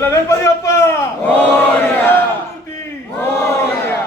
बोला गणपती बाप्पा मोरया. मोरया.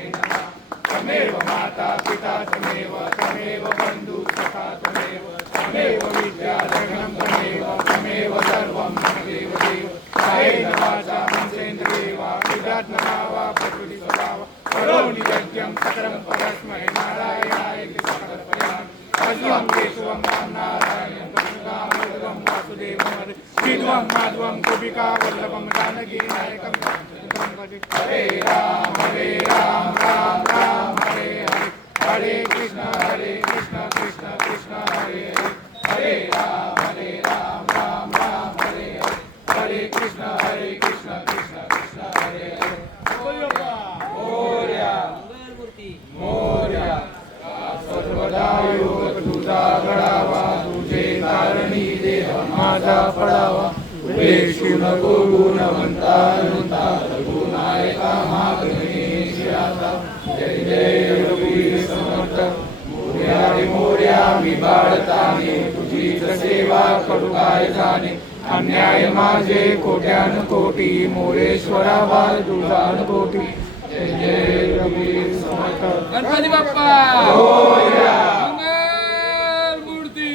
तमेव माता पिता तमेव तमेव बंधु सखा तमेव तमेव विद्या जगनं तमेव तमेव सर्वं तमेव देव कायेन वाचा मनसेन्द्रियेण वा विद्यात्मना वा प्रकृति स्वभाव करोमि यज्ञं सकलं परस्मै नारायणाय कृष्णार्पणम् अज्वं केशवं राम नारायणं कृष्णदामोदरं वासुदेवं श्रीध्वं माधवं गोपिका वल्लभं जानकी नायकं हरे राम राम राम हरे हरे हरे कृष्ण कृष्ण कृष्ण हरे हरे हरे राम राम राम हरे हरे हरे कृष्ण कृष्ण कृष्ण हरे हरे. मोरया मोरया. सर्वदा योग तुझा घडावा तुझे कारणी देह माझा पडावा वेशू नको गुणवंता रघुनायका मागणेशी आता जय जय रघुवीर समर्थ मोरया रे मोरया मी बाळताने तुझीच सेवा करू काय जाणे अन्याय माझे कोट्यान कोटी मोरेश्वरा बाळ तुझान कोटी जय जय रघुवीर समर्थ गणपती बाप्पा मोरया मंगल मूर्ती